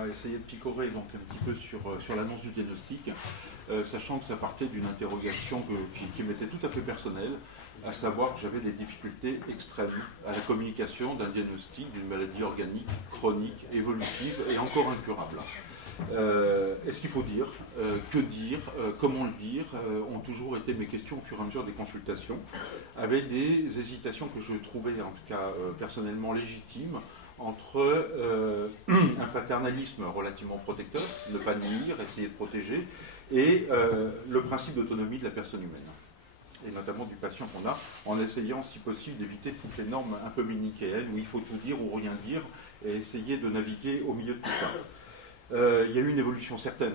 a essayé de picorer donc un petit peu sur l'annonce du diagnostic, sachant que ça partait d'une interrogation qui m'était tout à fait personnelle, à savoir que j'avais des difficultés extrêmes à la communication d'un diagnostic d'une maladie organique, chronique, évolutive et encore incurable. Est-ce qu'il faut dire, que dire, comment le dire, ont toujours été mes questions au fur et à mesure des consultations, avec des hésitations que je trouvais en tout cas personnellement légitimes entre un paternalisme relativement protecteur, ne pas nuire, essayer de protéger, et le principe d'autonomie de la personne humaine, et notamment du patient qu'on a, en essayant si possible d'éviter toutes les normes un peu manichéennes où il faut tout dire ou rien dire, et essayer de naviguer au milieu de tout ça. Il y a eu une évolution certaine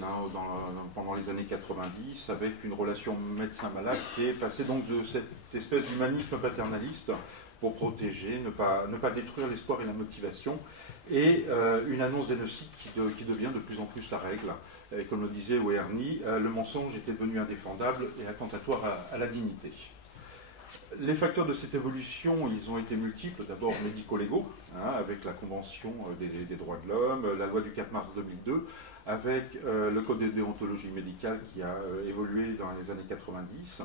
pendant les années 90 avec une relation médecin-malade qui est passée donc de cette espèce d'humanisme paternaliste pour protéger, ne pas détruire l'espoir et la motivation, et une annonce diagnostique qui devient de plus en plus la règle. Et comme le disait Werny, le mensonge était devenu indéfendable et attentatoire à la dignité. Les facteurs de cette évolution, ils ont été multiples, d'abord médico-légaux, avec la Convention des droits de l'homme, la loi du 4 mars 2002, avec le code de déontologie médicale qui a évolué dans les années 90,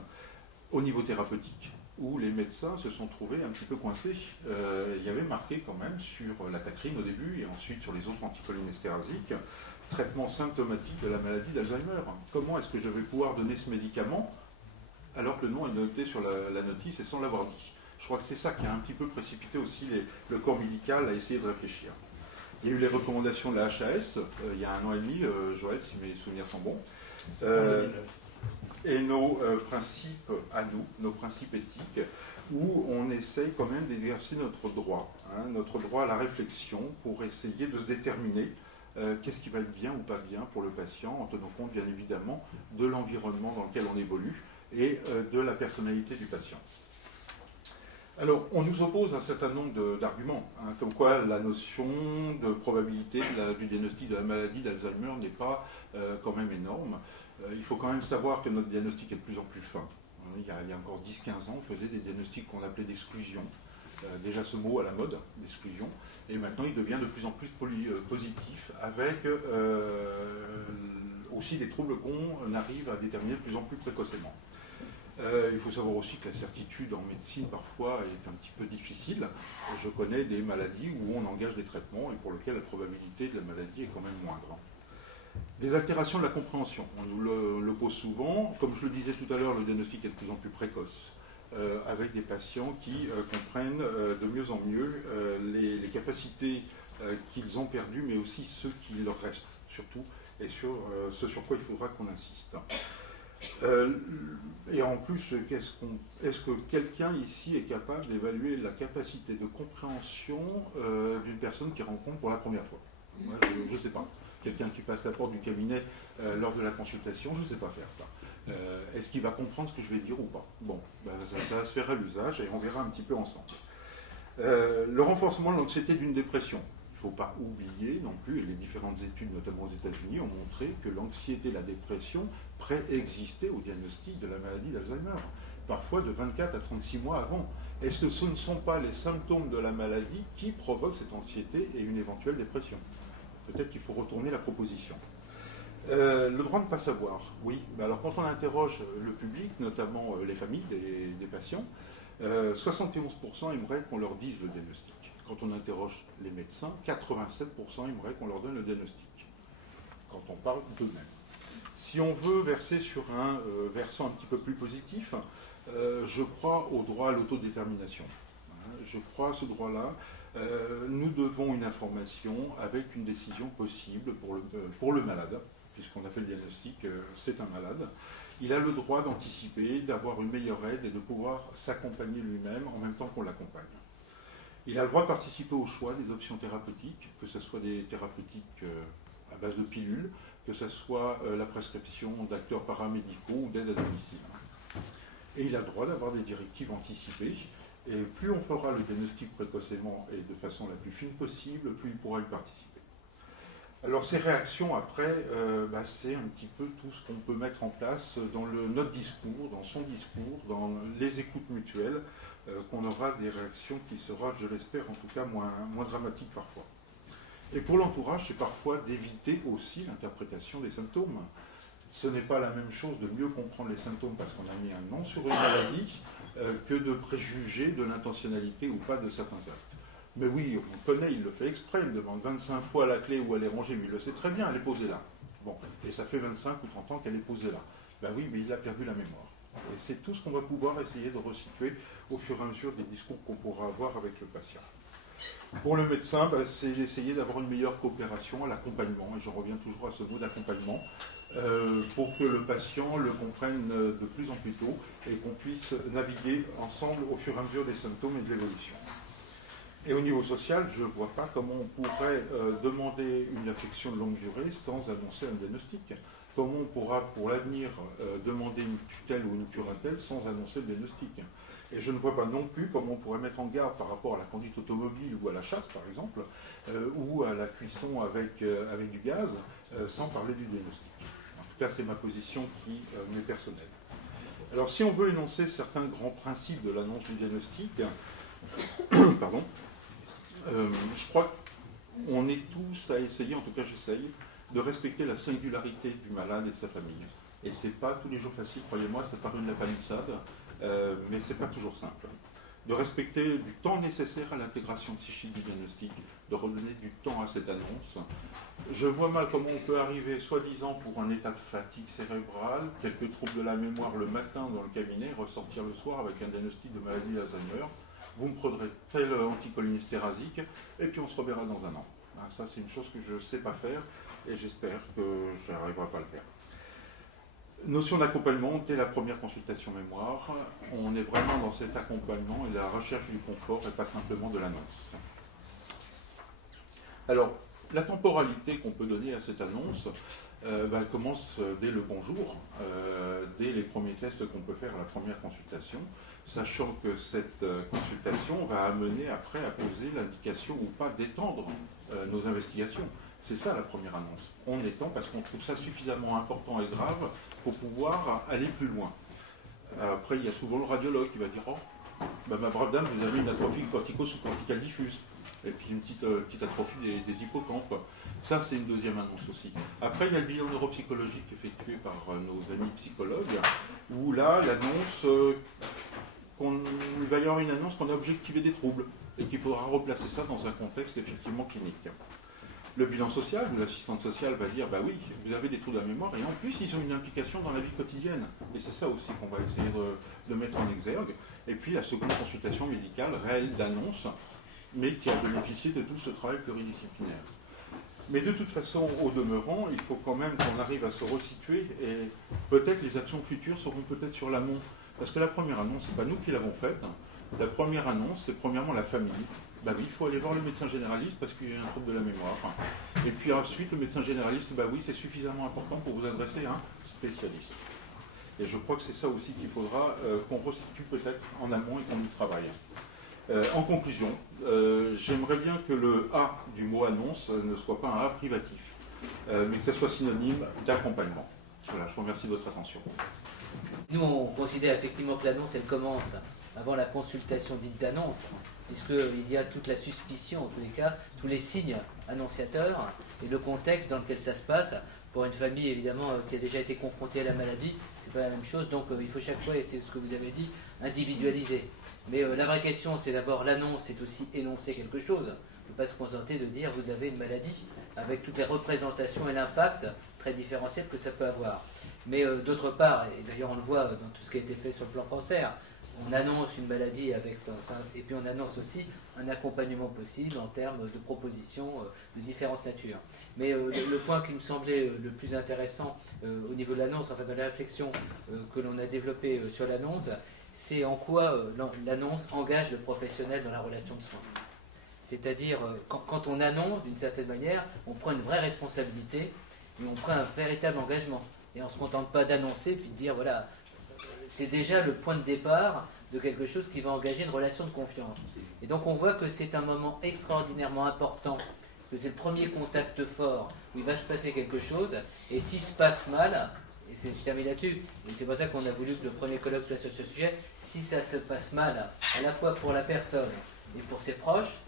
au niveau thérapeutique, où les médecins se sont trouvés un petit peu coincés. Il y avait marqué quand même sur la tacrine au début, et ensuite sur les autres anticholinésterasiques, traitement symptomatique de la maladie d'Alzheimer. Comment est-ce que je vais pouvoir donner ce médicament alors que le nom est noté sur la notice et sans l'avoir dit? Je crois que c'est ça qui a un petit peu précipité aussi le corps médical à essayer de réfléchir. Il y a eu les recommandations de la HAS, il y a 1 an et demi, Joël, si mes souvenirs sont bons. Et nos principes à nous, nos principes éthiques, où on essaye quand même d'exercer notre droit à la réflexion pour essayer de se déterminer qu'est-ce qui va être bien ou pas bien pour le patient, en tenant compte bien évidemment de l'environnement dans lequel on évolue et de la personnalité du patient. Alors, on nous oppose un certain nombre d'arguments, comme quoi la notion de probabilité du diagnostic de la maladie d'Alzheimer n'est pas quand même énorme. Il faut quand même savoir que notre diagnostic est de plus en plus fin. Il y a encore 10-15 ans, on faisait des diagnostics qu'on appelait d'exclusion. Déjà ce mot à la mode, d'exclusion, et maintenant il devient de plus en plus positif, avec aussi des troubles qu'on arrive à déterminer de plus en plus précocement. Il faut savoir aussi que la certitude en médecine parfois est un petit peu difficile. Je connais des maladies où on engage des traitements et pour lesquels la probabilité de la maladie est quand même moindre. Des altérations de la compréhension, on nous le pose souvent. Comme je le disais tout à l'heure, le diagnostic est de plus en plus précoce, avec des patients qui comprennent de mieux en mieux les capacités qu'ils ont perdues, mais aussi ceux qui leur restent, surtout, et sur ce sur quoi il faudra qu'on insiste. Et en plus, est-ce que quelqu'un ici est capable d'évaluer la capacité de compréhension d'une personne qui rencontre pour la première fois? Moi, je ne sais pas. Quelqu'un qui passe la porte du cabinet lors de la consultation, je ne sais pas faire ça. Est-ce qu'il va comprendre ce que je vais dire ou pas? Bon, ça va se faire à l'usage et on verra un petit peu ensemble. Le renforcement de l'anxiété d'une dépression. Il ne faut pas oublier non plus, et les différentes études, notamment aux États-Unis, ont montré que l'anxiété et la dépression préexistaient au diagnostic de la maladie d'Alzheimer, parfois de 24 à 36 mois avant. Est-ce que ce ne sont pas les symptômes de la maladie qui provoquent cette anxiété et une éventuelle dépression? Peut-être qu'il faut retourner la proposition. Le droit de ne pas savoir, oui. Alors quand on interroge le public, notamment les familles des patients, 71% aimeraient qu'on leur dise le diagnostic. Quand on interroge les médecins, 87% aimeraient qu'on leur donne le diagnostic, quand on parle d'eux-mêmes. Si on veut verser sur un versant un petit peu plus positif, je crois au droit à l'autodétermination. Je crois à ce droit-là. Nous devons une information avec une décision possible pour le malade, puisqu'on a fait le diagnostic, c'est un malade. Il a le droit d'anticiper, d'avoir une meilleure aide et de pouvoir s'accompagner lui-même en même temps qu'on l'accompagne. Il a le droit de participer au choix des options thérapeutiques, que ce soit des thérapeutiques à base de pilules, que ce soit la prescription d'acteurs paramédicaux ou d'aide à domicile. Et il a le droit d'avoir des directives anticipées. Et plus on fera le diagnostic précocement et de façon la plus fine possible, plus il pourra y participer. Alors ces réactions, après, c'est un petit peu tout ce qu'on peut mettre en place dans notre discours, dans son discours, dans les écoutes mutuelles, qu'on aura des réactions qui seront, je l'espère, en tout cas moins dramatiques parfois. Et pour l'entourage, c'est parfois d'éviter aussi l'interprétation des symptômes. Ce n'est pas la même chose de mieux comprendre les symptômes parce qu'on a mis un nom sur une maladie que de préjuger de l'intentionnalité ou pas de certains actes. Mais oui, on connaît, il le fait exprès, il me demande 25 fois la clé où elle est rangée, mais il le sait très bien, elle est posée là. Bon, et ça fait 25 ou 30 ans qu'elle est posée là. Ben oui, mais il a perdu la mémoire. Et c'est tout ce qu'on va pouvoir essayer de resituer au fur et à mesure des discours qu'on pourra avoir avec le patient. Pour le médecin, c'est d'essayer d'avoir une meilleure coopération à l'accompagnement, et je reviens toujours à ce mot d'accompagnement, pour que le patient le comprenne de plus en plus tôt et qu'on puisse naviguer ensemble au fur et à mesure des symptômes et de l'évolution. Et au niveau social, je ne vois pas comment on pourrait demander une affection de longue durée sans annoncer un diagnostic. Comment on pourra pour l'avenir demander une tutelle ou une curatelle sans annoncer le diagnostic. Et je ne vois pas non plus comment on pourrait mettre en garde par rapport à la conduite automobile ou à la chasse, par exemple, ou à la cuisson avec du gaz, sans parler du diagnostic. En tout cas, c'est ma position qui m'est personnelle. Alors, si on veut énoncer certains grands principes de l'annonce du diagnostic, pardon, je crois qu'on est tous à essayer, en tout cas j'essaye, de respecter la singularité du malade et de sa famille. Et c'est pas tous les jours facile, croyez-moi, ça paraît une la palissade, mais c'est pas toujours simple. De respecter du temps nécessaire à l'intégration psychique du diagnostic, de redonner du temps à cette annonce. Je vois mal comment on peut arriver, soi-disant, pour un état de fatigue cérébrale, quelques troubles de la mémoire le matin dans le cabinet, ressortir le soir avec un diagnostic de maladie d'Alzheimer. Vous me prendrez tel anticholinésterasique, et puis on se reverra dans un an. Ça, c'est une chose que je ne sais pas faire, et j'espère que je n'arriverai pas à le faire. Notion d'accompagnement, dès la première consultation mémoire, on est vraiment dans cet accompagnement et la recherche du confort et pas simplement de l'annonce. Alors, la temporalité qu'on peut donner à cette annonce, elle commence dès le bonjour, dès les premiers tests qu'on peut faire à la première consultation, sachant que cette consultation va amener après à poser l'indication ou pas d'étendre nos investigations. C'est ça la première annonce. On étend parce qu'on trouve ça suffisamment important et grave pour pouvoir aller plus loin. Après, il y a souvent le radiologue qui va dire « Oh, ma brave dame, vous avez une atrophie cortico-sous-corticale diffuse. » Et puis une petite atrophie des hippocampes. Ça, c'est une deuxième annonce aussi. Après, il y a le bilan neuropsychologique effectué par nos amis psychologues, où là, l'annonce, il va y avoir une annonce qu'on a objectivé des troubles et qu'il faudra replacer ça dans un contexte effectivement clinique. Le bilan social, où l'assistante sociale va dire, bah oui, vous avez des trous de la mémoire, et en plus, ils ont une implication dans la vie quotidienne. Et c'est ça aussi qu'on va essayer de mettre en exergue. Et puis, la seconde consultation médicale, réelle d'annonce, mais qui a bénéficié de tout ce travail pluridisciplinaire. Mais de toute façon, au demeurant, il faut quand même qu'on arrive à se resituer, et peut-être les actions futures seront peut-être sur l'amont. Parce que la première annonce, ce n'est pas nous qui l'avons faite. La première annonce, c'est premièrement la famille. Bah oui, il faut aller voir le médecin généraliste parce qu'il y a un trouble de la mémoire. Et puis ensuite, le médecin généraliste, bah oui, c'est suffisamment important pour vous adresser à un spécialiste. Et je crois que c'est ça aussi qu'il faudra qu'on resitue peut-être en amont et qu'on y travaille. En conclusion, j'aimerais bien que le A du mot annonce ne soit pas un A privatif, mais que ça soit synonyme d'accompagnement. Voilà, je vous remercie de votre attention. Nous, on considère effectivement que l'annonce, elle commence avant la consultation dite d'annonce, puisqu'il y a toute la suspicion, en tous les cas, tous les signes annonciateurs et le contexte dans lequel ça se passe. Pour une famille, évidemment, qui a déjà été confrontée à la maladie, c'est pas la même chose, donc il faut chaque fois, et c'est ce que vous avez dit, individualiser. Mais la vraie question, c'est d'abord l'annonce, c'est aussi énoncer quelque chose. Ne pas se contenter de dire vous avez une maladie, avec toutes les représentations et l'impact très différentiel que ça peut avoir. Mais d'autre part, et d'ailleurs on le voit dans tout ce qui a été fait sur le plan cancer, on annonce une maladie et puis on annonce aussi un accompagnement possible en termes de propositions de différentes natures. Mais le point qui me semblait le plus intéressant au niveau de l'annonce, enfin de la réflexion que l'on a développée sur l'annonce, c'est en quoi l'annonce engage le professionnel dans la relation de soins. C'est-à-dire, quand on annonce, d'une certaine manière, on prend une vraie responsabilité et on prend un véritable engagement. Et on ne se contente pas d'annoncer puis de dire, voilà, c'est déjà le point de départ de quelque chose qui va engager une relation de confiance. Et donc on voit que c'est un moment extraordinairement important, parce que c'est le premier contact fort où il va se passer quelque chose, et s'il se passe mal, et je termine là-dessus, et c'est pour ça qu'on a voulu que le premier colloque soit sur ce sujet, si ça se passe mal, à la fois pour la personne et pour ses proches,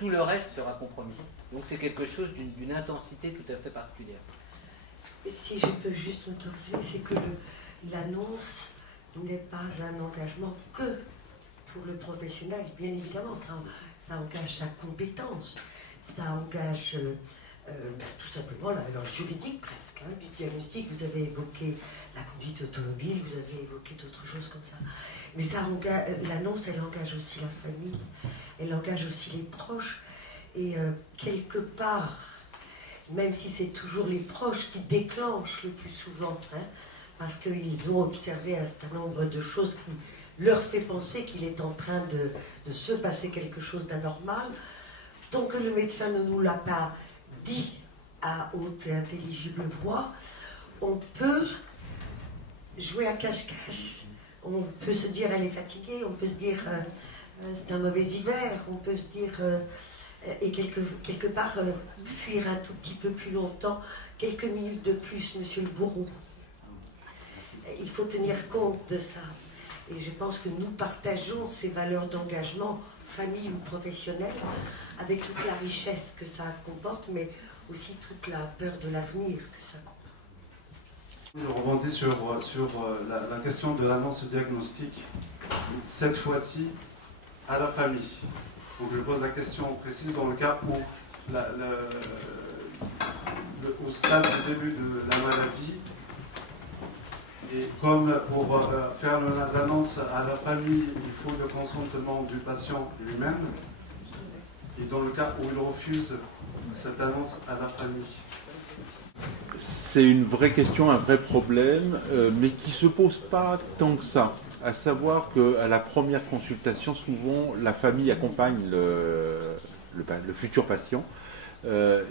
tout le reste sera compromis. Donc c'est quelque chose d'une intensité tout à fait particulière. Si je peux juste m'autoriser, c'est que l'annonce n'est pas un engagement que pour le professionnel. Bien évidemment, ça engage sa compétence, ça engage tout simplement la valeur juridique presque du diagnostic. Vous avez évoqué la conduite automobile, vous avez évoqué d'autres choses comme ça. Mais l'annonce, elle engage aussi la famille, elle engage aussi les proches. Et quelque part, même si c'est toujours les proches qui déclenchent le plus souvent, parce qu'ils ont observé un certain nombre de choses qui leur fait penser qu'il est en train de se passer quelque chose d'anormal, tant que le médecin ne nous l'a pas dit à haute et intelligible voix, on peut jouer à cache-cache. On peut se dire elle est fatiguée, on peut se dire c'est un mauvais hiver, on peut se dire et quelque part fuir un tout petit peu plus longtemps, quelques minutes de plus, monsieur le bourreau. Il faut tenir compte de ça. Et je pense que nous partageons ces valeurs d'engagement, famille ou professionnelle, avec toute la richesse que ça comporte, mais aussi toute la peur de l'avenir que ça comporte. Je rebondis sur la question de l'annonce diagnostique, cette fois-ci à la famille. Donc je pose la question précise dans le cas où, au stade du début de la maladie, et comme pour faire l'annonce à la famille, il faut le consentement du patient lui-même, et dans le cas où il refuse cette annonce à la famille. C'est une vraie question, un vrai problème, mais qui ne se pose pas tant que ça. À savoir qu'à la première consultation, souvent, la famille accompagne le futur patient.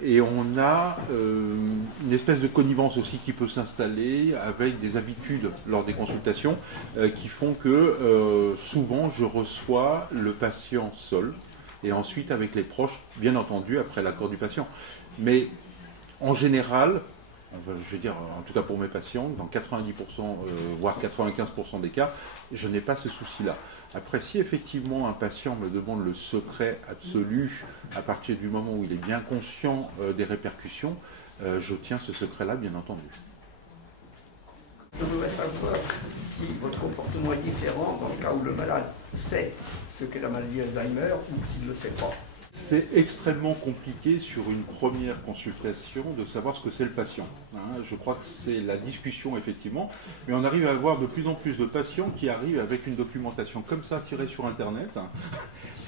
Et on a une espèce de connivence aussi qui peut s'installer avec des habitudes lors des consultations qui font que souvent je reçois le patient seul et ensuite avec les proches, bien entendu, après l'accord du patient. Mais en général, je veux dire, en tout cas pour mes patients, dans 90%, voire 95% des cas, je n'ai pas ce souci-là. Après, si effectivement un patient me demande le secret absolu à partir du moment où il est bien conscient des répercussions, je tiens ce secret-là, bien entendu. Je voudrais savoir si votre comportement est différent dans le cas où le malade sait ce qu'est la maladie d'Alzheimer ou s'il ne le sait pas. C'est extrêmement compliqué sur une première consultation de savoir ce que c'est le patient. Je crois que c'est la discussion effectivement, mais on arrive à avoir de plus en plus de patients qui arrivent avec une documentation comme ça tirée sur Internet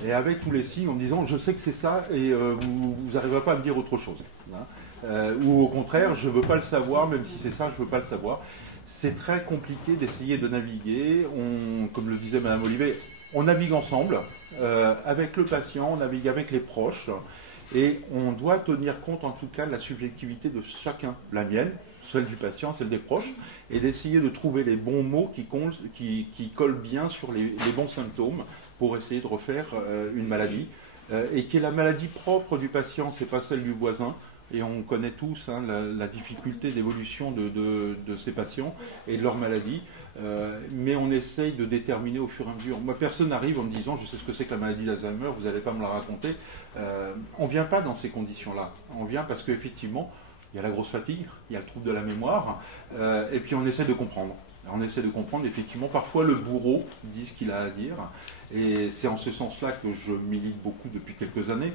et avec tous les signes en me disant je sais que c'est ça et vous n'arriverez pas à me dire autre chose. Ou au contraire, je ne veux pas le savoir, même si c'est ça, je ne veux pas le savoir. C'est très compliqué d'essayer de naviguer. Comme le disait Mme Olivet, on navigue ensemble, avec le patient, on navigue avec les proches, et on doit tenir compte en tout cas de la subjectivité de chacun, la mienne, celle du patient, celle des proches, et d'essayer de trouver les bons mots qui collent bien sur les bons symptômes pour essayer de refaire une maladie, et qui est la maladie propre du patient, c'est pas celle du voisin. Et on connaît tous la difficulté d'évolution de ces patients et de leur maladie. Mais on essaye de déterminer au fur et à mesure. Moi, personne n'arrive en me disant je sais ce que c'est que la maladie d'Alzheimer, vous n'allez pas me la raconter. On ne vient pas dans ces conditions-là. On vient parce qu'effectivement, il y a la grosse fatigue, il y a le trouble de la mémoire, et puis on essaie de comprendre. On essaie de comprendre, effectivement, parfois le bourreau dit ce qu'il a à dire, et c'est en ce sens-là que je milite beaucoup depuis quelques années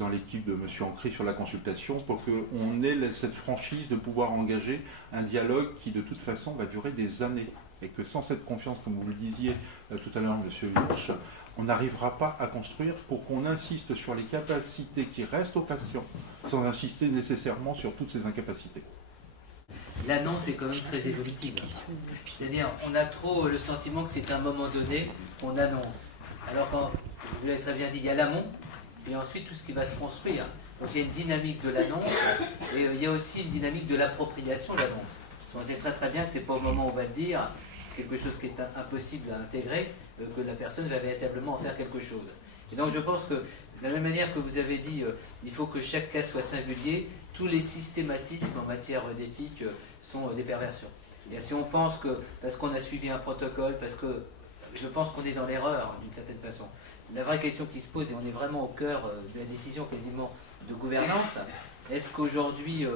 dans l'équipe de M. Ancry sur la consultation, pour qu'on ait cette franchise de pouvoir engager un dialogue qui, de toute façon, va durer des années, et que sans cette confiance, comme vous le disiez tout à l'heure, M. Hirsch, on n'arrivera pas à construire pour qu'on insiste sur les capacités qui restent au patient, sans insister nécessairement sur toutes ses incapacités. L'annonce est quand même très évolutive. C'est-à-dire, on a trop le sentiment que c'est un moment donné qu'on annonce. Alors, quand vous l'avez très bien dit, il y a l'amont, et ensuite tout ce qui va se construire. Donc il y a une dynamique de l'annonce, et il y a aussi une dynamique de l'appropriation de l'annonce. On sait très très bien que c'est pas au moment où on va dire quelque chose qui est impossible à intégrer, que la personne va véritablement en faire quelque chose. Et donc je pense que, de la même manière que vous avez dit, il faut que chaque cas soit singulier, tous les systématismes en matière d'éthique sont des perversions. Et si on pense que, parce qu'on a suivi un protocole, parce que je pense qu'on est dans l'erreur d'une certaine façon, la vraie question qui se pose, et on est vraiment au cœur de la décision quasiment de gouvernance, est-ce qu'aujourd'hui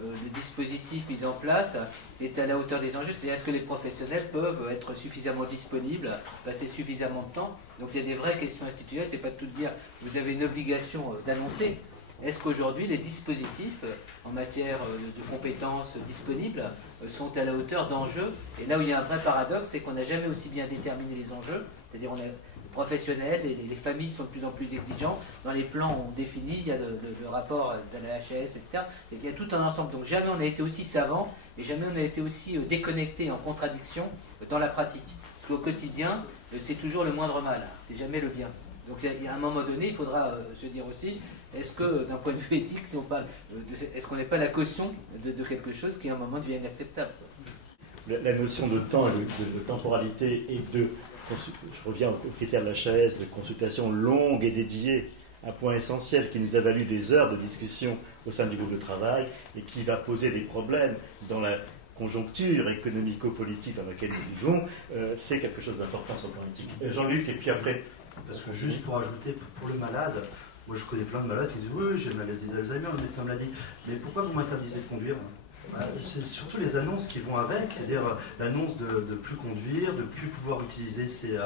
le dispositif mis en place est à la hauteur des enjeux? C'est-à-dire, est-ce que les professionnels peuvent être suffisamment disponibles, passer suffisamment de temps? Donc il y a des vraies questions institutionnelles, c'est pas de tout dire, vous avez une obligation d'annoncer. Est-ce qu'aujourd'hui les dispositifs en matière de compétences disponibles sont à la hauteur d'enjeux? Et là où il y a un vrai paradoxe, c'est qu'on n'a jamais aussi bien déterminé les enjeux, c'est-à-dire on a professionnels, les familles sont de plus en plus exigeants. Dans les plans, on définit, il y a le rapport de la HAS, etc. Et il y a tout un ensemble. Donc jamais on a été aussi savant et jamais on a été aussi déconnecté, en contradiction dans la pratique. Parce qu'au quotidien, c'est toujours le moindre mal, c'est jamais le bien. Donc il y a un moment donné, il faudra se dire aussi, est-ce que d'un point de vue éthique, si on parle, est-ce qu'on n'est pas la caution de quelque chose qui à un moment devient inacceptable? La notion de temps, de temporalité et de... Je reviens au critère de la HAS, de consultation longue et dédiée, un point essentiel qui nous a valu des heures de discussion au sein du groupe de travail et qui va poser des problèmes dans la conjoncture économico-politique dans laquelle nous vivons, c'est quelque chose d'important sur le plan éthique. Jean-Luc, et puis après... Parce que juste pour ajouter, pour le malade, moi je connais plein de malades qui disent « Oui, j'ai une maladie d'Alzheimer, le médecin me l'a dit. » Mais pourquoi vous m'interdisez de conduire ? C'est surtout les annonces qui vont avec, c'est-à-dire l'annonce de ne plus conduire, de ne plus pouvoir utiliser ses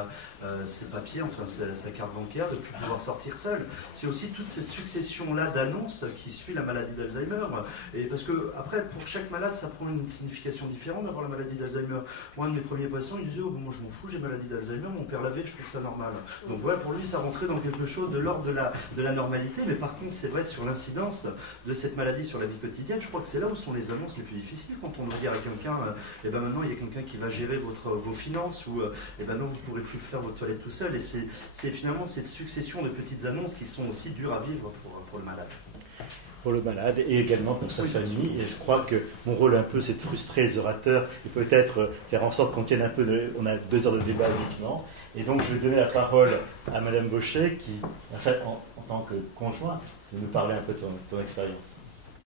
papiers, enfin sa carte bancaire, de ne plus pouvoir sortir seul. C'est aussi toute cette succession-là d'annonces qui suit la maladie d'Alzheimer. Et parce que, après, pour chaque malade, ça prend une signification différente d'avoir la maladie d'Alzheimer. Moi, un de mes premiers patients, il disait « Oh, bon, moi je m'en fous, j'ai maladie d'Alzheimer, mon père l'avait, je trouve ça normal. » Donc voilà, pour lui, ça rentrait dans quelque chose de l'ordre de la normalité. Mais par contre, c'est vrai, sur l'incidence de cette maladie sur la vie quotidienne, je crois que c'est là où sont les annonces les plus difficiles. Quand on dit à quelqu'un, et ben maintenant il y a quelqu'un qui va gérer vos finances, ou et ben non, vous ne pourrez plus faire votre toilette tout seul. Et c'est finalement cette succession de petites annonces qui sont aussi dures à vivre pour le malade. Pour le malade et également pour sa famille. Et je crois que mon rôle un peu, c'est de frustrer les orateurs et peut-être faire en sorte qu'on tienne un peu on a 2 heures de débat uniquement. Et donc je vais donner la parole à Madame Bauchet qui, en tant que conjointe, de nous parler un peu de ton expérience.